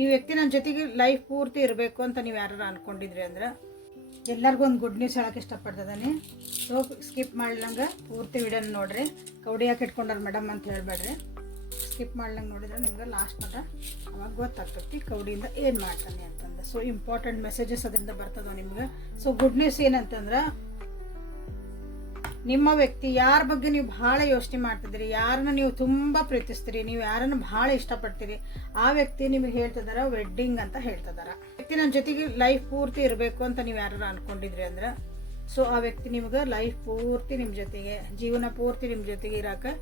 ಈ ವ್ಯಕ್ತಿ ನನ್ನ ಜೊತೆಗೆ ಲೈಫ್ ಪೂರ್ತಿ ಇರಬೇಕು ಅಂತ ನೀವು ಯಾರು ಅನ್ಕೊಂಡಿದ್ರಿ ಅಂದ್ರೆ ಎಲ್ಲರಿಗೂ ಒಂದು ಗುಡ್ ನ್ಯೂಸ್ ಹೇಳೋಕೆ ಇಷ್ಟಪಡ್ತಿದ್ದಾನೆ. ಸೊ ಸ್ಕಿಪ್ ಮಾಡ್ಲಂಗೆ ಪೂರ್ತಿ ವಿಡಿಯೋನ ನೋಡ್ರಿ. ಕೌಡಿ ಯಾಕೆ ಇಟ್ಕೊಂಡ್ರ ಮೇಡಮ್ ಅಂತ ಹೇಳ್ಬೇಡ್ರಿ. ಸ್ಕಿಪ್ ಮಾಡ್ಲಂಗೆ ನೋಡಿದ್ರೆ ನಿಮ್ಗೆ ಲಾಸ್ಟ್ ಮಟ್ಟ ಅವಾಗ ಗೊತ್ತಾಗ್ತೈತಿ ಕೌಡಿಯಿಂದ ಏನು ಮಾಡ್ತಾನೆ ಅಂತಂದ್ರೆ. ಸೊ ಇಂಪಾರ್ಟೆಂಟ್ ಮೆಸೇಜಸ್ ಅದರಿಂದ ಬರ್ತದ ನಿಮ್ಗೆ. ಸೊ ಗುಡ್ ನ್ಯೂಸ್ ಏನಂತಂದ್ರೆ, ನಿಮ್ಮ ವ್ಯಕ್ತಿ ಯಾರ ಬಗ್ಗೆ ನೀವು ಭಾಳ ಯೋಚನೆ ಮಾಡ್ತಿದ್ದೀರಿ, ಯಾರನ್ನ ನೀವು ತುಂಬ ಪ್ರೀತಿಸ್ತೀರಿ, ನೀವು ಯಾರನ್ನು ಭಾಳ ಇಷ್ಟಪಡ್ತೀರಿ, ಆ ವ್ಯಕ್ತಿ ನಿಮಗೆ ಹೇಳ್ತಿದಾರ ವೆಡ್ಡಿಂಗ್ ಅಂತ ಹೇಳ್ತಿದಾರ. ವ್ಯಕ್ತಿ ನನ್ನ ಜೊತೆಗೆ ಲೈಫ್ ಪೂರ್ತಿ ಇರಬೇಕು ಅಂತ ನೀವು ಯಾರು ಅನ್ಕೊಂಡಿದ್ರಿ ಅಂದ್ರೆ, ಸೊ ಆ ವ್ಯಕ್ತಿ ನಿಮ್ಗೆ ಲೈಫ್ ಪೂರ್ತಿ ನಿಮ್ಮ ಜೊತೆಗೆ, ಜೀವನ ಪೂರ್ತಿ ನಿಮ್ಮ ಜೊತೆಗೆ ಇರಕ್ಕೆ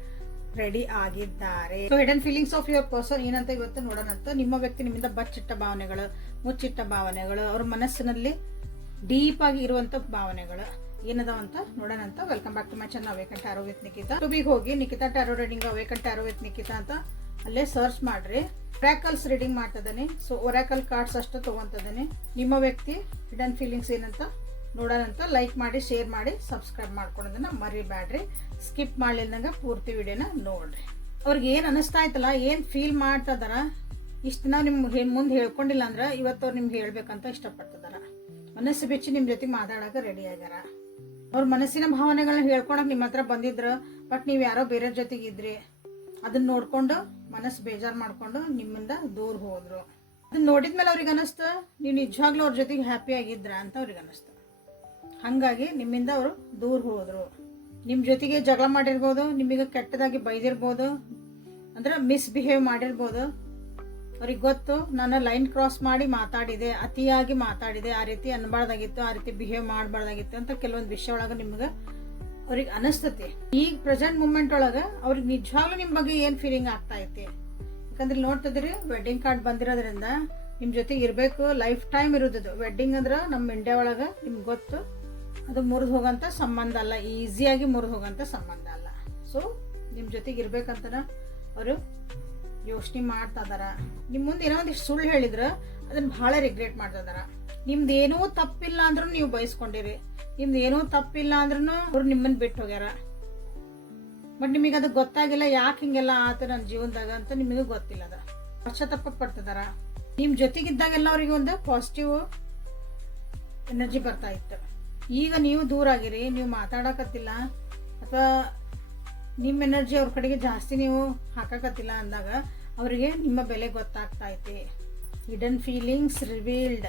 ರೆಡಿ ಆಗಿದ್ದಾರೆ. So hidden feelings of your person ಏನಂತ ಇವತ್ತು ನೋಡೋಣಂತ. ನಿಮ್ಮ ವ್ಯಕ್ತಿ ನಿಮ್ಮಿಂದ ಬಚ್ಚಿಟ್ಟ ಭಾವನೆಗಳು, ಮುಚ್ಚಿಟ್ಟ ಭಾವನೆಗಳು, ಅವ್ರ ಮನಸ್ಸಿನಲ್ಲಿ ಡೀಪ್ ಆಗಿ ಇರುವಂತ ಭಾವನೆಗಳು ಏನದಾವಂತ ನೋಡೋಣಂತ. Welcome back to my channel awaken tarot with Nikita. ಟುಬಿಗೆ ಹೋಗಿ Nikita tarot reading awaken tarot with Nikita ಅಂತ ಅಲ್ಲೇ ಸರ್ಚ್ ಮಾಡ್ರಿ. ಒರಾಕಲ್ಸ್ ರೀಡಿಂಗ್ ಮಾಡ್ತಿದ್ದಾನೆ. ಸೊ ಒರಾಕಲ್ ಕಾರ್ಡ್ಸ್ ಅಷ್ಟು ತಗೊಂತಿದ್ದಾನೆ. ನಿಮ್ಮ ವ್ಯಕ್ತಿ ಹಿಡನ್ ಫೀಲಿಂಗ್ಸ್ ಏನಂತ ನೋಡೋಣಂತ. ಲೈಕ್ ಮಾಡಿ, ಶೇರ್ ಮಾಡಿ, ಸಬ್ಸ್ಕ್ರೈಬ್ ಮಾಡ್ಕೊಳೋದನ್ನ ಮರಿಬೇಡ್ರಿ. ಸ್ಕಿಪ್ ಮಾಡ್ಲಿಲ್ದಂಗ ಪೂರ್ತಿ ವಿಡಿಯೋನ ನೋಡ್ರಿ. ಅವ್ರಿಗೆ ಏನ್ ಅನಿಸ್ತಾ ಇತ್ತಲ್ಲ, ಏನ್ ಫೀಲ್ ಮಾಡ್ತಾ ಇದಾರ, ಇಷ್ಟ ದಿನ ನಿಮ್ಗೆ ಮುಂದೆ ಹೇಳ್ಕೊಂಡಿಲ್ಲ ಅಂದ್ರೆ ಇವತ್ತು ಅವ್ರು ನಿಮ್ಗೆ ಹೇಳ್ಬೇಕಂತ ಇಷ್ಟಪಡ್ತಿದಾರ. ಮನಸ್ಸು ಬಿಚ್ಚಿ ನಿಮ್ ಜೊತೆಗೆ ಮಾತಾಡಕ ರೆಡಿ ಆಗ್ಯಾರ. ಅವ್ರ ಮನಸ್ಸಿನ ಭಾವನೆಗಳನ್ನ ಹೇಳ್ಕೊಳಕ್ ನಿಮ್ಮ ಹತ್ರ ಬಂದಿದ್ರ, ಬಟ್ ನೀವ್ ಯಾರೋ ಬೇರೆ ಜೊತೆಗೆ ಇದ್ರಿ. ಅದನ್ನ ನೋಡ್ಕೊಂಡು ಮನಸ್ಸು ಬೇಜಾರ್ ಮಾಡ್ಕೊಂಡು ನಿಮ್ಮಿಂದ ದೂರ ಹೋದ್ರು. ಅದನ್ನ ನೋಡಿದ್ಮೇಲೆ ಅವ್ರಿಗೆ ಅನಿಸ್ತ ನೀವು ನಿಜವಾಗ್ಲೂ ಅವ್ರ ಜೊತೆಗೆ ಹ್ಯಾಪಿ ಆಗಿದ್ರ ಅಂತ ಅವ್ರಿಗೆ ಅನಿಸ್ತ. ಹಂಗಾಗಿ ನಿಮ್ಮಿಂದ ಅವರು ದೂರ ಹೋದ್ರು. ನಿಮ್ ಜೊತೆಗೆ ಜಗಳ ಮಾಡಿರ್ಬೋದು, ನಿಮಗೆ ಕೆಟ್ಟದಾಗಿ ಬೈದಿರ್ಬೋದು, ಅಂದ್ರೆ ಮಿಸ್ಬಿಹೇವ್ ಮಾಡಿರ್ಬೋದು. ಅವ್ರಿಗೆ ಗೊತ್ತು ನಾನು ಲೈನ್ ಕ್ರಾಸ್ ಮಾಡಿ ಮಾತಾಡಿದೆ, ಅತಿಯಾಗಿ ಮಾತಾಡಿದೆ, ಆ ರೀತಿ ಅನ್ಬಾರ್ದಾಗಿತ್ತು, ಆ ರೀತಿ ಬಿಹೇವ್ ಮಾಡಬಾರ್ದಾಗಿತ್ತು ಅಂತ ಕೆಲವೊಂದು ವಿಷಯ ಒಳಗೆ ನಿಮ್ಗೆ ಅವ್ರಿಗೆ ಅನಿಸ್ತತಿ. ಈಗ ಪ್ರೆಸೆಂಟ್ ಮೂಮೆಂಟ್ ಒಳಗೆ ಅವ್ರಿಗೆ ನಿಜವಾಗ್ಲೂ ನಿಮ್ ಬಗ್ಗೆ ಏನ್ ಫೀಲಿಂಗ್ ಆಗ್ತಾ ಐತಿ. ಯಾಕಂದ್ರೆ ನೋಡ್ತಿದ್ರಿ ವೆಡ್ಡಿಂಗ್ ಕಾರ್ಡ್ ಬಂದಿರೋದ್ರಿಂದ ನಿಮ್ ಜೊತೆಗೆ ಇರ್ಬೇಕು, ಲೈಫ್ ಟೈಮ್ ಇರೋದು. ವೆಡ್ಡಿಂಗ್ ಅಂದ್ರೆ ನಮ್ಮ ಇಂಡಿಯಾ ಒಳಗೆ ನಿಮ್ಗೆ ಗೊತ್ತು, ಅದು ಮುರಿದು ಹೋಗಂತ ಸಂಬಂಧ ಅಲ್ಲ, ಈಸಿಯಾಗಿ ಮುರಿದು ಹೋಗಂತ ಸಂಬಂಧ ಅಲ್ಲ. ಸೊ ನಿಮ್ ಜೊತೆಗೆ ಇರ್ಬೇಕಂತ ಅವರು ಯೋಚನೆ ಮಾಡ್ತಾ ಇದಾರ. ನಿಮ್ ಮುಂದೆ ಏನೋ ಒಂದಿಷ್ಟು ಸುಳ್ಳು ಹೇಳಿದ್ರ ಅದನ್ನ ಬಹಳ ರಿಗ್ರೆಟ್ ಮಾಡ್ತಾ ಇದಾರ. ನಿಮ್ದು ಏನೂ ತಪ್ಪಿಲ್ಲ ಅಂದ್ರೂ ನೀವು ಬಯಸ್ಕೊಂಡಿರಿ, ನಿಮ್ದು ಏನೂ ತಪ್ಪಿಲ್ಲ ಅಂದ್ರೂ ಅವ್ರು ನಿಮ್ಮನ್ನ ಬಿಟ್ಟು ಹೋಗ್ಯಾರ. ಬಟ್ ನಿಮಗೆ ಅದು ಗೊತ್ತಾಗಿಲ್ಲ, ಯಾಕೆ ಹಿಂಗೆಲ್ಲ ಆತ ನನ್ನ ಜೀವನದಾಗ ಅಂತ ನಿಮಗೆ ಗೊತ್ತಿಲ್ಲ. ಅದ ಪಶ್ಚಾತ್ತಾಪ ಪಡ್ತಿದಾರ. ನಿಮ್ ಜೊತೆಗಿದ್ದಾಗೆಲ್ಲ ಅವ್ರಿಗೆ ಒಂದು ಪಾಸಿಟಿವ್ ಎನರ್ಜಿ ಬರ್ತಾ ಇತ್ತು. ಈಗ ನೀವು ದೂರ ಆಗಿರಿ, ನೀವು ಮಾತಾಡಕತ್ತಿಲ್ಲ, ಅಥವಾ ನಿಮ್ಮ ಎನರ್ಜಿ ಅವ್ರ ಕಡೆಗೆ ಜಾಸ್ತಿ ನೀವು ಹಾಕಕತ್ತಿಲ್ಲ ಅಂದಾಗ ಅವರಿಗೆ ನಿಮ್ಮ ಬೆಲೆ ಗೊತ್ತಾಗ್ತಾ ಐತಿ. ಹಿಡನ್ ಫೀಲಿಂಗ್ಸ್ ರಿವೀಲ್ಡ್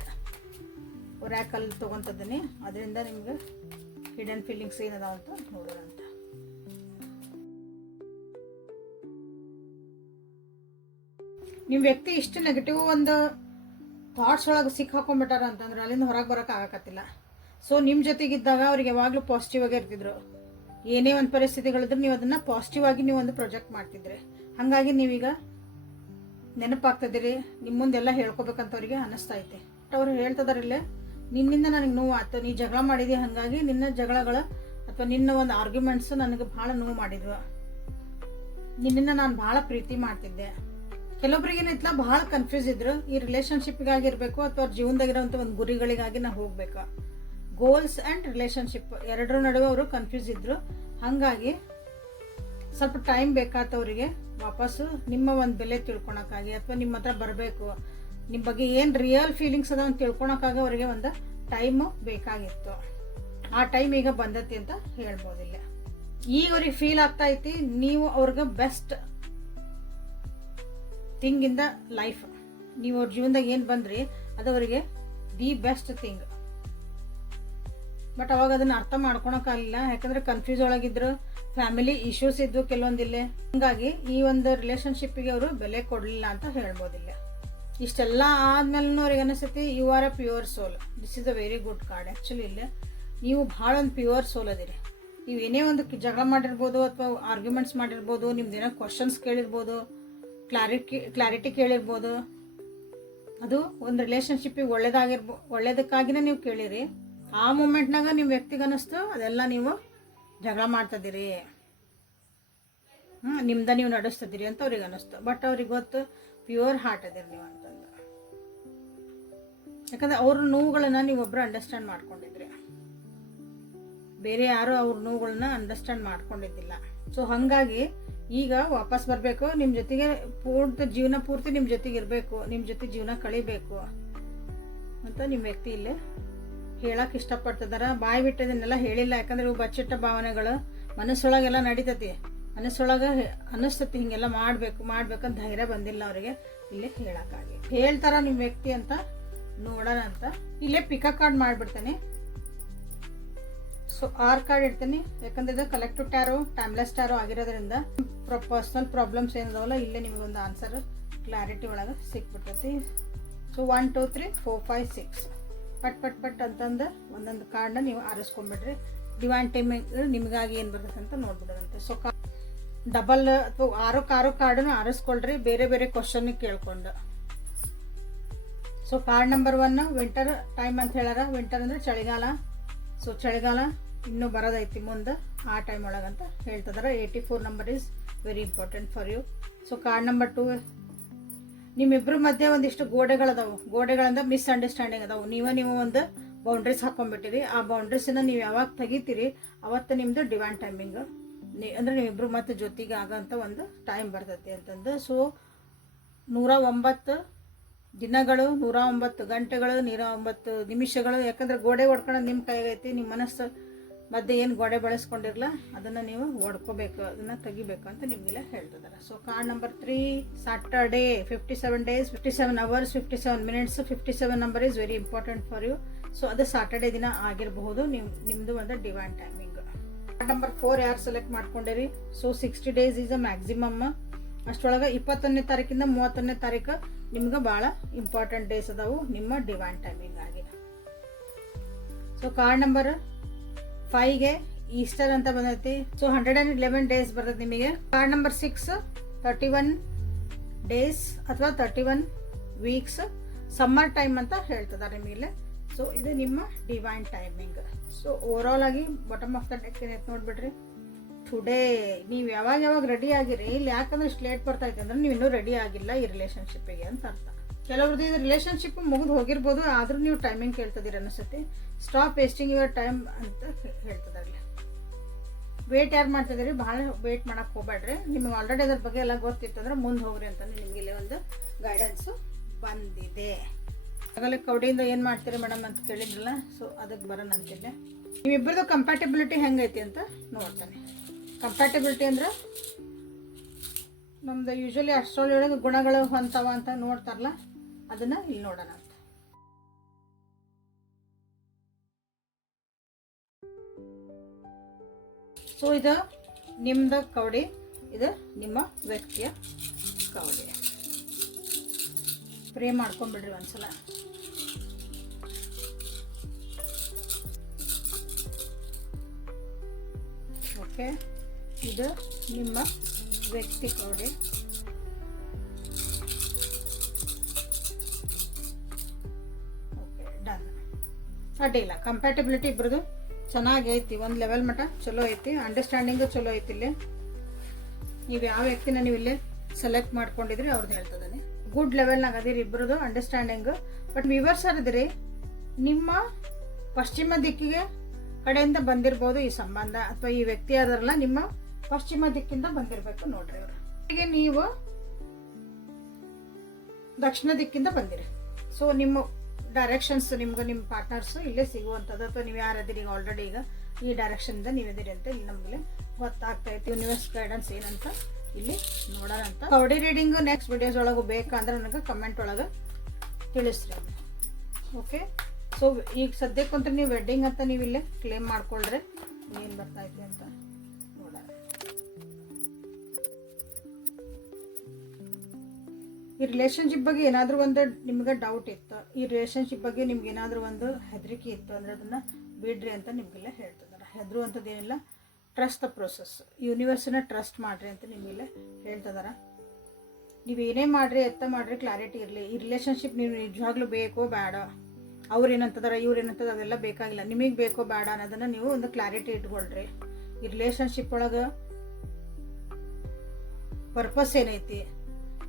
ಒರಾಕಲ್ ತಗೊಂತಿದ್ದೀನಿ. ಅದರಿಂದ ನಿಮ್ಗೆ ಹಿಡನ್ ಫೀಲಿಂಗ್ಸ್ ಏನದಾವ ಅಂತ ನೋಡೋರಂತ. ನಿಮ್ಮ ವ್ಯಕ್ತಿ ಇಷ್ಟು ನೆಗೆಟಿವ್ ಒಂದು ಥಾಟ್ಸ್ ಒಳಗೆ ಸಿಕ್ಕ ಹಾಕೊಂಡ್ಬಿಟ್ಟಾರ ಅಂತಂದ್ರೆ ಅಲ್ಲಿಂದ ಹೊರಗೆ ಬರೋಕೆ ಆಗಕತ್ತಿಲ್ಲ. ಸೊ ನಿಮ್ಮ ಜೊತೆಗಿದ್ದಾಗ ಅವ್ರಿಗೆ ಯಾವಾಗಲೂ ಪಾಸಿಟಿವ್ ಆಗಿ ಇರ್ತಿದ್ರು. ಏನೇ ಒಂದು ಪರಿಸ್ಥಿತಿಗಳಿದ್ರೆ ನೀವು ಅದನ್ನ ಪಾಸಿಟಿವ್ ಆಗಿ ನೀವು ಒಂದು ಪ್ರೊಜೆಕ್ಟ್ ಮಾಡ್ತಿದ್ರಿ. ಹಾಗಾಗಿ ನೀವೀಗ ನೆನಪಾಗ್ತಿದ್ದೀರಿ, ನಿಮ್ಮ ಮುಂದೆಲ್ಲ ಹೇಳ್ಕೊಬೇಕಂತ ಅವ್ರಿಗೆ ಅನಿಸ್ತಾ ಐತೆ. ಅವ್ರು ಹೇಳ್ತಿದಾರಿಲ್ಲೇ, ನಿನ್ನಿಂದ ನನಗೆ ನೋವು ಆಯ್ತು, ನೀ ಜಗಳ ಮಾಡಿದಿ, ಹಾಗಾಗಿ ನಿನ್ನ ಜಗಳಗಳು ಅಥವಾ ನಿನ್ನ ಒಂದು ಆರ್ಗ್ಯುಮೆಂಟ್ಸ್ ನನಗೆ ಭಾಳ ನೋವು ಮಾಡಿದ್ವು. ನಿನ್ನ ನಾನು ಭಾಳ ಪ್ರೀತಿ ಮಾಡ್ತಿದ್ದೆ. ಕೆಲವೊಬ್ರಿಗೆ ಏನೈತಲ್ಲ ಭಾಳ ಕನ್ಫ್ಯೂಸ್ ಇದ್ರು, ಈ ರಿಲೇಶನ್ಶಿಪ್ಗಾಗಿರ್ಬೇಕು ಅಥವಾ ಅವ್ರ ಜೀವನದಾಗಿರೋಂಥ ಒಂದು ಗುರಿಗಳಿಗಾಗಿ ನಾವು ಹೋಗ್ಬೇಕಾ. ಗೋಲ್ಸ್ ಆ್ಯಂಡ್ ರಿಲೇಶನ್ಶಿಪ್ ಎರಡರ ನಡುವೆ ಅವರು ಕನ್ಫ್ಯೂಸ್ ಇದ್ರು. ಹಾಗಾಗಿ ಸ್ವಲ್ಪ ಟೈಮ್ ಬೇಕಾಯ್ತು ಅವರಿಗೆ ವಾಪಸ್ಸು ನಿಮ್ಮ ಒಂದು ಬೆಲೆ ತಿಳ್ಕೊಳಕ್ಕಾಗಿ, ಅಥವಾ ನಿಮ್ಮ ಹತ್ರ ಬರಬೇಕು, ನಿಮ್ಮ ಬಗ್ಗೆ ಏನು ರಿಯಲ್ ಫೀಲಿಂಗ್ಸ್ ಅದ ಅಂತ ತಿಳ್ಕೊಳಕ್ಕಾಗಿ ಅವರಿಗೆ ಒಂದು ಟೈಮು ಬೇಕಾಗಿತ್ತು. ಆ ಟೈಮ್ ಈಗ ಬಂದತಿ ಅಂತ ಹೇಳ್ಬೋದಿಲ್ಲ. ಈಗ ಅವ್ರಿಗೆ ಫೀಲ್ ಆಗ್ತಾ ಐತಿ ನೀವು ಅವ್ರಿಗೆ best thing in the life. ನೀವು ಅವ್ರ ಜೀವನದಾಗ ಏನು ಬಂದ್ರಿ ಅದು ಅವರಿಗೆ ದಿ ಬೆಸ್ಟ್ ಥಿಂಗ್. ಬಟ್ ಅವಾಗ ಅದನ್ನ ಅರ್ಥ ಮಾಡ್ಕೊಳಕ್ಕಾಗಲಿಲ್ಲ, ಯಾಕಂದ್ರೆ ಕನ್ಫ್ಯೂಸ್ ಒಳಗಿದ್ರು, ಫ್ಯಾಮಿಲಿ ಇಶ್ಯೂಸ್ ಇದ್ವು ಕೆಲವೊಂದಿಲ್ಲ. ಹಂಗಾಗಿ ಈ ಒಂದು ರಿಲೇಶನ್ಶಿಪ್ಗೆ ಅವರು ಬೆಲೆ ಕೊಡಲಿಲ್ಲ ಅಂತ ಹೇಳ್ಬೋದಿಲ್ಲ. ಇಷ್ಟೆಲ್ಲ ಆದ್ಮೇಲೆ ಅವ್ರಿಗೆ ಅನಿಸ್ತೈತಿ you are a pure soul. This is a very good card. Actually ಇಲ್ಲ, ನೀವು ಭಾಳ ಒಂದು ಪ್ಯೂರ್ ಸೋಲ್ ಅದಿರಿ. ನೀವು ಏನೇ ಒಂದು ಜಗಳ ಮಾಡಿರ್ಬೋದು, ಅಥವಾ ಆರ್ಗ್ಯುಮೆಂಟ್ಸ್ ಮಾಡಿರ್ಬೋದು, ನಿಮ್ದೇನೋ ಕ್ವಶನ್ಸ್ ಕೇಳಿರ್ಬೋದು, ಕ್ಲಾರಿಟಿ ಕೇಳಿರ್ಬೋದು. ಅದು ಒಂದು ರಿಲೇಶನ್ಶಿಪ್ಪಿಗೆ ಒಳ್ಳೇದಕ್ಕಾಗಿನೇ ನೀವು ಕೇಳಿರಿ. ಆ ಮೂಮೆಂಟ್ನಾಗ ನಿಮ್ಮ ವ್ಯಕ್ತಿಗೆ ಅನ್ನಿಸ್ತು ಅದೆಲ್ಲ ನೀವು ಜಗಳ ಮಾಡ್ತಿದ್ದೀರಿ, ನಿಮ್ದ ನೀವು ನಡೆಸ್ತಿದ್ದೀರಿ ಅಂತ ಅವ್ರಿಗೆ ಅನ್ನಿಸ್ತು. ಬಟ್ ಅವ್ರಿಗೆ ಗೊತ್ತು ಪ್ಯೂರ್ ಹಾರ್ಟ್ ಅದಿರಿ ನೀವು ಅಂತಂದು. ಯಾಕಂದ್ರೆ ಅವ್ರ ನೋವುಗಳನ್ನ ನೀವೊಬ್ಬರು ಅಂಡರ್ಸ್ಟ್ಯಾಂಡ್ ಮಾಡ್ಕೊಂಡಿದ್ರಿ, ಬೇರೆ ಯಾರು ಅವ್ರ ನೋವುಗಳನ್ನ ಅಂಡರ್ಸ್ಟ್ಯಾಂಡ್ ಮಾಡ್ಕೊಂಡಿದ್ದಿಲ್ಲ. ಸೊ ಹಾಗಾಗಿ ಈಗ ವಾಪಸ್ ಬರಬೇಕು, ನಿಮ್ಮ ಜೊತೆಗೆ ಜೀವನ ಪೂರ್ತಿ ನಿಮ್ಮ ಜೊತೆಗೆ ಇರಬೇಕು, ನಿಮ್ಮ ಜೊತೆ ಜೀವನ ಕಳಿಬೇಕು ಅಂತ ನಿಮ್ಮ ವ್ಯಕ್ತಿ ಇಲ್ಲೇ ಹೇಳಕ್ಕೆ ಇಷ್ಟಪಡ್ತಿದಾರ. ಬಾಯಿ ಬಿಟ್ಟದನ್ನೆಲ್ಲ ಹೇಳಿಲ್ಲ, ಯಾಕಂದ್ರೆ ಇವು ಬಚ್ಚಿಟ್ಟ ಭಾವನೆಗಳು ಮನಸ್ಸೊಳಗೆಲ್ಲ ನಡೀತತಿ, ಮನಸ್ಸೊಳಗೆ ಅನ್ನಿಸ್ತತಿ ಹಿಂಗೆಲ್ಲ ಮಾಡ್ಬೇಕಂತ ಧೈರ್ಯ ಬಂದಿಲ್ಲ ಅವರಿಗೆ ಇಲ್ಲೇ ಹೇಳಕ್ಕಾಗಿ. ಹೇಳ್ತಾರ ನಿಮ್ಮ ವ್ಯಕ್ತಿ ಅಂತ ನೋಡೋಣ ಅಂತ ಇಲ್ಲೇ ಪಿಕಾ ಕಾರ್ಡ್ ಮಾಡಿಬಿಡ್ತೇನೆ. ಸೊ ಆರ್ ಕಾರ್ಡ್ ಇಡ್ತೀನಿ, ಯಾಕಂದ್ರೆ ಇದು ಕಲೆಕ್ಟಿವ್ ಟ್ಯಾರೋ ಟೈಮ್ಲೆಸ್ ಟ್ಯಾರೋ ಆಗಿರೋದ್ರಿಂದ ಪರ್ಸನಲ್ ಪ್ರಾಬ್ಲಮ್ಸ್ ಏನಿದಾವಲ್ಲ ಇಲ್ಲೇ ನಿಮಗೊಂದು ಆನ್ಸರ್ ಕ್ಲಾರಿಟಿ ಒಳಗೆ ಸಿಕ್ಬಿಡ್ತೈತಿ. ಸೊ 1 2 3 4 5 6 ಪಟ್ ಅಂತಂದು ಒಂದೊಂದು ಕಾರ್ಡ್ನ ನೀವು ಆರಿಸ್ಕೊಂಡ್ಬಿಡ್ರಿ. ಡಿವೈನ್ ಟೈಮಿಂಗ್ ನಿಮಗಾಗಿ ಏನು ಬರ್ತೈತೆ ಅಂತ ನೋಡ್ಬಿಡೋದಂತೆ. ಸೊ ಡಬಲ್ ಅಥವಾ 6 ಕಾರ್ಡನ್ನು ಆರಿಸ್ಕೊಳ್ರಿ, ಬೇರೆ ಬೇರೆ ಕ್ವಶನ್ ಕೇಳ್ಕೊಂಡು. So card number 1 winter time ಅಂತ ಹೇಳ್ಯಾರ. ವಿಂಟರ್ ಅಂದರೆ ಚಳಿಗಾಲ. ಸೊ ಚಳಿಗಾಲ ಇನ್ನೂ ಬರೋದೈತಿ ಮುಂದೆ, ಆ ಟೈಮ್ ಒಳಗಂತ ಹೇಳ್ತಿದಾರೆ. 84 number is very important for you. So card number 2, ನಿಮ್ಮಿಬ್ಬರ ಮಧ್ಯೆ ಒಂದಿಷ್ಟು ಗೋಡೆಗಳದಾವು, ಗೋಡೆಗಳಿಂದ ಮಿಸ್ಅಂಡರ್ಸ್ಟ್ಯಾಂಡಿಂಗ್ ಅದಾವು. ನೀವು ಒಂದು ಬೌಂಡ್ರೀಸ್ ಹಾಕೊಂಡ್ಬಿಟ್ಟಿರಿ. ಆ ಬೌಂಡ್ರೀಸನ್ನ ನೀವು ಯಾವಾಗ ತೆಗಿತೀರಿ ಅವತ್ತು ನಿಮ್ಮದು ಡಿವೈನ್ ಟೈಮಿಂಗ್, ಅಂದರೆ ನೀವಿಬ್ಬರು ಮತ್ತೆ ಜೊತೆಗೆ ಆಗೋಂಥ ಒಂದು ಟೈಮ್ ಬರ್ತೈತಿ ಅಂತಂದು. ಸೊ 109 ದಿನಗಳು, 109 ಗಂಟೆಗಳು, 109 ನಿಮಿಷಗಳು. ಯಾಕಂದ್ರೆ ಗೋಡೆ ಹೊಡ್ಕೊಳ್ಳೋದು ನಿಮ್ಮ ಕೈಗೈತಿ. ನಿಮ್ಮ ಮನಸ್ಸು ಮಧ್ಯೆ ಏನು ಗೋಡೆ ಬೆಳೆಸ್ಕೊಂಡಿರಲ್ಲ ಅದನ್ನು ನೀವು ಹೊಡ್ಕೋಬೇಕು, ಅದನ್ನು ತೆಗಿಬೇಕು ಅಂತ ನಿಮಗೆಲ್ಲ ಹೇಳ್ತಿದ್ದಾರೆ. So card number 3 Saturday 57 days 57 hours 57 minutes 57 number is very important for you. So ಅದು ಸಾಟರ್ಡೇ ದಿನ ಆಗಿರಬಹುದು ನಿಮ್ಮದು ಒಂದು ಡಿವೈನ್ ಟೈಮಿಂಗ್. ಕಾರ್ಡ್ ನಂಬರ್ 4 ಯಾರು ಸೆಲೆಕ್ಟ್ ಮಾಡ್ಕೊಂಡಿರಿ. So 60 days is a maximum. ಅಷ್ಟರೊಳಗೆ 21ನೇ ತಾರೀಕಿಂದ 31ನೇ ತಾರೀಕು ನಿಮ್ಗೆ ಭಾಳ ಇಂಪಾರ್ಟೆಂಟ್ ಡೇಸ್ ಅದಾವು ನಿಮ್ಮ ಡಿವೈನ್ ಟೈಮಿಂಗ್ ಆಗಿ. ಸೊ ಕಾರ್ಡ್ ನಂಬರ್ 5ಗೆ ಈಸ್ಟರ್ ಅಂತ ಬಂದೈತಿ. ಸೊ 111 days ಬರ್ತೈತಿ ನಿಮಗೆ. ಕಾರ್ಡ್ ನಂಬರ್ 6 31 days ಅಥವಾ 31 weeks ಸಮ್ಮರ್ ಟೈಮ್ ಅಂತ ಹೇಳ್ತಿದ್ದಾರೆ ನಿಮಗೆ. ಸೊ ಇದು ನಿಮ್ಮ divine timing. So over all ಆಗಿ ಬಾಟಮ್ ಆಫ್ ದ ಡೆಕ್ ಏನೈತೆ ನೋಡ್ಬಿಡ್ರಿ. ಟುಡೇ ನೀವು ಯಾವಾಗ ರೆಡಿ ಆಗಿರಿ. ಇಲ್ಲಿ ಯಾಕಂದ್ರೆ ಇಷ್ಟು ಲೇಟ್ ಬರ್ತೈತೆ ಅಂದ್ರೆ ನೀವು ಇನ್ನೂ ರೆಡಿ ಆಗಿಲ್ಲ ಈ ರಿಲೇಷನ್ಶಿಪ್ಪಿಗೆ ಅಂತ ಅರ್ಥ. ಕೆಲವ್ರದ್ದು ಇದು ರಿಲೇಷನ್ಶಿಪ್ ಮುಗಿದು ಹೋಗಿರ್ಬೋದು, ಆದ್ರೂ ನೀವು ಟೈಮಿಂಗ್ ಕೇಳ್ತಿದ್ದೀರಿ ಅನಿಸುತ್ತೆ. ಸ್ಟಾಪ್ ವೇಸ್ಟಿಂಗ್ ಯುವರ್ ಟೈಮ್ ಅಂತ ಹೇಳ್ತಿದ್ದಾರೆ. ವೇಟ್ ಯಾರು ಮಾಡ್ತಿದ್ದೀರಿ, ಭಾಳ ವೇಟ್ ಮಾಡಕ್ಕೆ ಹೋಗ್ಬೇಡ್ರಿ. ನಿಮಗೆ ಆಲ್ರೆಡಿ ಅದ್ರ ಬಗ್ಗೆ ಎಲ್ಲ ಗೊತ್ತಿತ್ತಂದ್ರೆ ಮುಂದೆ ಹೋಗ್ರಿ ಅಂತ ನಿಮ್ಗೆ ಇಲ್ಲಿ ಒಂದು ಗೈಡೆನ್ಸು ಬಂದಿದೆ. ಆಗಲೇ ಕೌಡಿಯಿಂದ ಏನು ಮಾಡ್ತೀರಿ ಮೇಡಮ್ ಅಂತ ಕೇಳಿದ್ರಲ್ಲ, ಸೊ ಅದಕ್ಕೆ ಬರೋಣ ಅಂತಿದ್ದೆ. ನಿಮ್ಮಿಬ್ಬರದು ಕಂಪ್ಯಾಟಿಬಿಲಿಟಿ ಹೆಂಗೈತಿ ಅಂತ ನೋಡ್ತಾನೆ. ಕಂಪ್ಯಾಟಿಬಿಲಿಟಿ ಅಂದ್ರೆ ನಮ್ದು ಯೂಶಲಿ ಅಸ್ಟ್ರಾಲಜಿ ಒಳಗೆ ಗುಣಗಳು ಹೊಂತವ ಅಂತ ನೋಡ್ತಾರಲ್ಲ, ಅದನ್ನ ಇಲ್ಲಿ ನೋಡೋಣ ಅಂತ. ಸೊ ಇದು ನಿಮ್ದು ಕವಡಿ, ಇದು ನಿಮ್ಮ ವ್ಯಕ್ತಿಯ ಕವಡಿ. ಪ್ರೇ ಮಾಡ್ಕೊಂಡ್ಬಿಡ್ರಿ ಒಂದ್ಸಲ. ಓಕೆ, ಇದು ನಿಮ್ಮ ವ್ಯಕ್ತಿ ಕವಡಿ. Okay, done. ಅಡ್ಡಿಲ್ಲ, ಕಂಪ್ಯಾಟಿಬಿಲಿಟಿ ಇಬ್ಬರದು ಚೆನ್ನಾಗಿ ಐತಿ, ಒಂದು ಲೆವೆಲ್ ಮಟ್ಟ ಚಲೋ ಐತಿ, ಅಂಡರ್ಸ್ಟ್ಯಾಂಡಿಂಗು ಚಲೋ ಐತಿ. ಇಲ್ಲಿ ನೀವು ಯಾವ ವ್ಯಕ್ತಿನ ನೀವು ಇಲ್ಲಿ ಸೆಲೆಕ್ಟ್ ಮಾಡ್ಕೊಂಡಿದ್ರಿ ಅವ್ರದ್ದು ಹೇಳ್ತದಾನೆ. ಗುಡ್ ಲೆವೆಲ್ನಾಗ ಅದಿರಿ ಇಬ್ಬರದು ಅಂಡರ್ಸ್ಟ್ಯಾಂಡಿಂಗ್. ಬಟ್ ವಿವರ್ಸ್ ಅದಿರಿ, ನಿಮ್ಮ ಪಶ್ಚಿಮ ದಿಕ್ಕಿಗೆ ಕಡೆಯಿಂದ ಬಂದಿರ್ಬೋದು ಈ ಸಂಬಂಧ, ಅಥವಾ ಈ ವ್ಯಕ್ತಿ ಆದ್ರಲ್ಲ ನಿಮ್ಮ ಪಶ್ಚಿಮ ದಿಕ್ಕಿಂದ ಬಂದಿರಬೇಕು ನೋಡ್ರಿ ಅವರು. ಹೀಗೆ ನೀವು ದಕ್ಷಿಣ ದಿಕ್ಕಿಂದ ಬಂದಿರಿ. ಸೊ ನಿಮ್ಮ ಡೈರೆಕ್ಷನ್ಸ್ ನಿಮ್ಗೆ ನಿಮ್ಮ ಪಾರ್ಟ್ನರ್ಸ್ ಇಲ್ಲೇ ಸಿಗುವಂಥದ್ದು, ಅಥವಾ ನೀವು ಯಾರದಿರಿ ಆಲ್ರೆಡಿ ಈಗ ಈ ಡೈರೆಕ್ಷನಿಂದ ನೀವಿದ್ದೀರಿ ಅಂತ ಇಲ್ಲಿ ನಮಗೆ ಗೊತ್ತಾಗ್ತಾ ಇತ್ತು. ಯೂನಿವರ್ಸ್ ಗೈಡೆನ್ಸ್ ಏನಂತ ಇಲ್ಲಿ ನೋಡೋಣ ಅಂತ. ಕವಡಿ ರೀಡಿಂಗ್ ನೆಕ್ಸ್ಟ್ ವಿಡಿಯೋಸ್ ಒಳಗೆ ಬೇಕಂದ್ರೆ ನನಗೆ ಕಮೆಂಟ್ ಒಳಗೆ ತಿಳಿಸ್ರಿ. ಓಕೆ, ಸೊ ಈಗ ಸದ್ಯಕ್ಕಂತ ನೀವು ವೆಡ್ಡಿಂಗ್ ಅಂತ ನೀವು ಇಲ್ಲೇ ಕ್ಲೇಮ್ ಮಾಡ್ಕೊಳ್ರಿ ಏನು ಬರ್ತಾ ಇದೆ ಅಂತ ನೋಡೋಣ. ಈ ರಿಲೇಷನ್ಶಿಪ್ ಬಗ್ಗೆ ಏನಾದರೂ ಒಂದು ನಿಮ್ಗೆ ಡೌಟ್ ಇತ್ತು, ಈ ರಿಲೇಷನ್ಶಿಪ್ ಬಗ್ಗೆ ನಿಮ್ಗೆ ಏನಾದರೂ ಒಂದು ಹೆದರಿಕೆ ಇತ್ತು ಅಂದ್ರೆ ಅದನ್ನು ಬಿಡ್ರಿ ಅಂತ ನಿಮಗೆಲ್ಲ ಹೇಳ್ತಿದ್ದಾರೆ. ಹೆದರು ಅಂಥದ್ದೇನಿಲ್ಲ, ಟ್ರಸ್ಟ್ ದ ಪ್ರೊಸೆಸ್, ಯೂನಿವರ್ಸನ್ನ ಟ್ರಸ್ಟ್ ಮಾಡಿರಿ ಅಂತ ನಿಮಗೆಲ್ಲ ಹೇಳ್ತಿದ್ದಾರೆ. ನೀವು ಏನೇ ಮಾಡಿರಿ ಎತ್ತ ಮಾಡಿರಿ ಕ್ಲಾರಿಟಿ ಇರಲಿ. ಈ ರಿಲೇಷನ್ಶಿಪ್ ನೀವು ನಿಜವಾಗ್ಲೂ ಬೇಕೋ ಬೇಡ, ಅವ್ರು ಏನಂತದಾರ ಇವ್ರು ಏನಂತದ ಅದೆಲ್ಲ ಬೇಕಾಗಿಲ್ಲ. ನಿಮಗೆ ಬೇಕೋ ಬೇಡ ಅನ್ನೋದನ್ನು ನೀವು ಒಂದು ಕ್ಲಾರಿಟಿ ಇಟ್ಕೊಳ್ರಿ. ಈ ರಿಲೇಷನ್ಶಿಪ್ ಒಳಗೆ ಪರ್ಪಸ್ ಏನೈತಿ,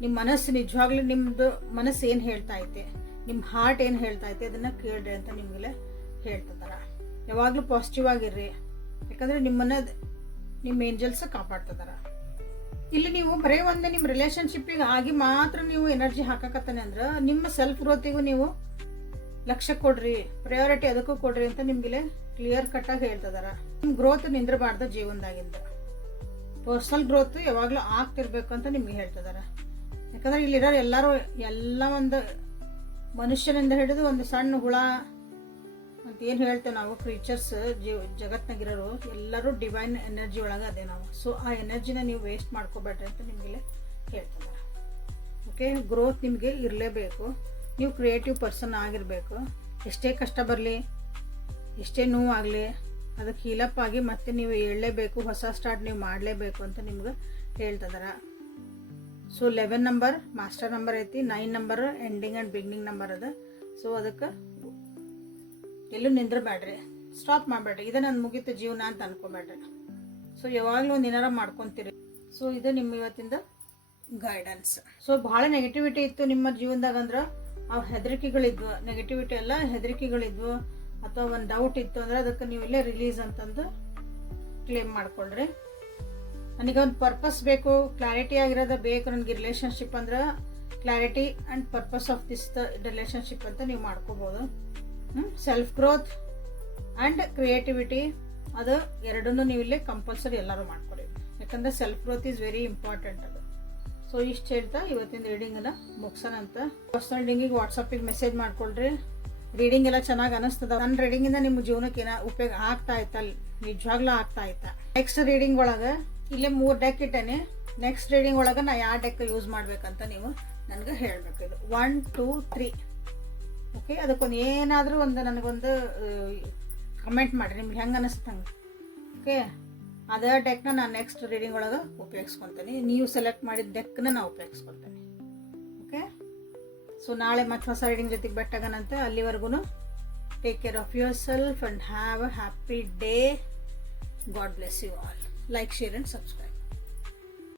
ನಿಮ್ಮ ಮನಸ್ಸು ನಿಜವಾಗ್ಲೂ ನಿಮ್ಮದು ಮನಸ್ಸು ಏನು ಹೇಳ್ತಾ ಐತೆ, ನಿಮ್ಮ ಹಾರ್ಟ್ ಏನು ಹೇಳ್ತಾ ಐತೆ ಅದನ್ನು ಕೇಳ್ರಿ ಅಂತ ನಿಮಗೆಲ್ಲ ಹೇಳ್ತಿದಾರ. ಯಾವಾಗಲೂ ಪಾಸಿಟಿವ್ ಆಗಿರ್ರಿ, ಯಾಕಂದರೆ ನಿಮ್ಮ ಏಂಜಲ್ಸ್ ಕಾಪಾಡ್ತಿದಾರ. ಇಲ್ಲಿ ನೀವು ಬರೀ ಒಂದೇ ನಿಮ್ಮ ರಿಲೇಶನ್ಶಿಪ್ಪಿಗೆ ಆಗಿ ಮಾತ್ರ ನೀವು ಎನರ್ಜಿ ಹಾಕಕತ್ತಾನೆ ಅಂದ್ರೆ ನಿಮ್ಮ ಸೆಲ್ಫ್ ಗ್ರೋತಿಗೂ ನೀವು ಲಕ್ಷ್ಯ ಕೊಡ್ರಿ, ಪ್ರಯಾರಿಟಿ ಅದಕ್ಕೂ ಕೊಡ್ರಿ ಅಂತ ನಿಮ್ಗೆ ಕ್ಲಿಯರ್ ಕಟ್ ಆಗಿ ಹೇಳ್ತಿದಾರ. ನಿಮ್ ಗ್ರೋತ್ ನಿಂದ್ರಬಾರ್ದು ಜೀವನದಾಗಿಂದ, ಪರ್ಸನಲ್ ಗ್ರೋತ್ ಯಾವಾಗ್ಲೂ ಆಗ್ತಿರ್ಬೇಕು ಅಂತ ನಿಮ್ಗೆ ಹೇಳ್ತಿದಾರ. ಯಾಕಂದ್ರೆ ಇಲ್ಲಿರೋ ಎಲ್ಲರೂ ಎಲ್ಲ ಒಂದು ಮನುಷ್ಯನಿಂದ ಹಿಡಿದು ಒಂದು ಸಣ್ಣ ಹುಳ ಅಂತ ಏನು ಹೇಳ್ತೇವೆ ನಾವು, ಕ್ರೀಚರ್ಸ್ ಜಗತ್ನಾಗಿರೋರು ಎಲ್ಲರೂ ಡಿವೈನ್ ಎನರ್ಜಿ ಒಳಗೆ ಅದೇ ನಾವು. ಸೊ ಆ ಎನರ್ಜಿನ ನೀವು ವೇಸ್ಟ್ ಮಾಡ್ಕೋಬೇಡ್ರಿ ಅಂತ ನಿಮಗೆ ಹೇಳ್ತಿದ್ದಾರೆ. ಓಕೆ, ಗ್ರೋತ್ ನಿಮಗೆ ಇರಲೇಬೇಕು, ನೀವು ಕ್ರಿಯೇಟಿವ್ ಪರ್ಸನ್ ಆಗಿರಬೇಕು. ಎಷ್ಟೇ ಕಷ್ಟ ಬರಲಿ, ಎಷ್ಟೇ ನೋವಾಗಲಿ, ಅದಕ್ಕೆ ಹೀಲಪ್ ಆಗಿ ಮತ್ತೆ ನೀವು ಹೇಳಲೇಬೇಕು, ಹೊಸ ಸ್ಟಾರ್ಟ್ ನೀವು ಮಾಡಲೇಬೇಕು ಅಂತ ನಿಮ್ಗೆ ಹೇಳ್ತಿದ್ದಾರೆ. ಸೊ 11 ನಂಬರ್ ಮಾಸ್ಟರ್ ನಂಬರ್ ಐತಿ, 9 number ending and beginning number ಅದ. ಸೊ ಅದಕ್ಕೆ ಎಲ್ಲೂ ನಿಂದ್ರಬೇಡ್ರಿ, ಸ್ಟಾಪ್ ಮಾಡಬೇಡ್ರಿ, ಇದು ನನ್ನ ಮುಗೀತು ಜೀವನ ಅಂತ ಅನ್ಕೋಬೇಡ್ರಿ. ಸೊ ಯಾವಾಗಲೂ ಒಂದು ಏನಾರ ಮಾಡ್ಕೊತೀರಿ. ಸೊ ಇದು ನಿಮ್ಮ ಇವತ್ತಿಂದ ಗೈಡೆನ್ಸ್. ಸೊ ಭಾಳ ನೆಗೆಟಿವಿಟಿ ಇತ್ತು ನಿಮ್ಮ ಜೀವನದಾಗ ಅಂದ್ರೆ ಅವು ಹೆದರಿಕೆಗಳಿದ್ವು, ನೆಗೆಟಿವಿಟಿ ಎಲ್ಲ ಹೆದರಿಕೆಗಳಿದ್ವು ಅಥವಾ ಒಂದು ಡೌಟ್ ಇತ್ತು ಅಂದ್ರೆ ಅದಕ್ಕೆ ನೀವು ಇಲ್ಲೇ ರಿಲೀಸ್ ಅಂತಂದು ಕ್ಲೇಮ್ ಮಾಡ್ಕೊಳ್ರಿ. ನನಗೊಂದು ಪರ್ಪಸ್ ಬೇಕು, ಕ್ಲಾರಿಟಿ ಆಗಿರೋದು ಬೇಕು ನನಗೆ ರಿಲೇಷನ್ಶಿಪ್ ಅಂದ್ರೆ clarity and purpose of this the relationship ಅಂತ ನೀವು ಮಾಡ್ಕೋಬೋದು. ಸೆಲ್ಫ್ ಗ್ರೋತ್ ಆ್ಯಂಡ್ ಕ್ರಿಯೇಟಿವಿಟಿ ಅದು ಎರಡನ್ನೂ ನೀವು ಇಲ್ಲಿ ಕಂಪಲ್ಸರಿ ಎಲ್ಲರೂ ಮಾಡ್ಕೊಡಿ, ಯಾಕಂದರೆ self growth is very important ಅದು. ಸೊ ಇಷ್ಟು ಹೇಳ್ತಾ ಇವತ್ತಿನ ರೀಡಿಂಗನ್ನು ಮುಗಿಸೋಣ ಅಂತ. ಪರ್ಸನಲ್ ರೀಡಿಂಗಿಗೆ ವಾಟ್ಸಪ್ಪಿಗೆ ಮೆಸೇಜ್ ಮಾಡ್ಕೊಳ್ರಿ. ರೀಡಿಂಗ್ ಎಲ್ಲ ಚೆನ್ನಾಗಿ ಅನಿಸ್ತದ, ನನ್ನ ರೀಡಿಂಗಿಂದ ನಿಮ್ಮ ಜೀವನಕ್ಕೆ ಏನೋ ಉಪಯೋಗ ಆಗ್ತಾ ಇತ್ತಲ್ಲ, ನಿಜವಾಗ್ಲೂ ಆಗ್ತಾ ಇತ್ತ. ನೆಕ್ಸ್ಟ್ ರೀಡಿಂಗ್ ಒಳಗೆ ಇಲ್ಲೇ 3 ಡೆಕ್ ಇಟ್ಟೇನೆ. ನೆಕ್ಸ್ಟ್ ರೀಡಿಂಗ್ ಒಳಗೆ ನಾ ಯಾವ ಡೆಕ್ ಯೂಸ್ ಮಾಡ್ಬೇಕಂತ ನೀವು ನನಗೆ ಹೇಳಬೇಕು. ಇದು 1 2 3 ಓಕೆ. ಅದಕ್ಕೊಂದು ಏನಾದರೂ ಒಂದು ನನಗೊಂದು ಕಮೆಂಟ್ ಮಾಡಿರಿ, ನಿಮ್ಗೆ ಹೆಂಗೆ ಅನಿಸ್ತಂಗೆ. ಓಕೆ, ಅದೇ ಡೆಕ್ನ ನಾನು ನೆಕ್ಸ್ಟ್ ರೀಡಿಂಗ್ ಒಳಗೆ ಉಪಯೋಗಿಸ್ಕೊತೀನಿ. ನೀವು ಸೆಲೆಕ್ಟ್ ಮಾಡಿದ ಡೆಕ್ನ ನಾನು ಉಪಯೋಗಿಸ್ಕೊತೀನಿ. ಓಕೆ, ಸೊ ನಾಳೆ ಮತ್ತೆ ಹೊಸ ರೀಡಿಂಗ್ ಜೊತೆಗೆ ಬೆಟ್ಟಾಗನಂತೆ. ಅಲ್ಲಿವರೆಗೂ take care of yourself and have a happy day. God bless you all. Like, share and subscribe.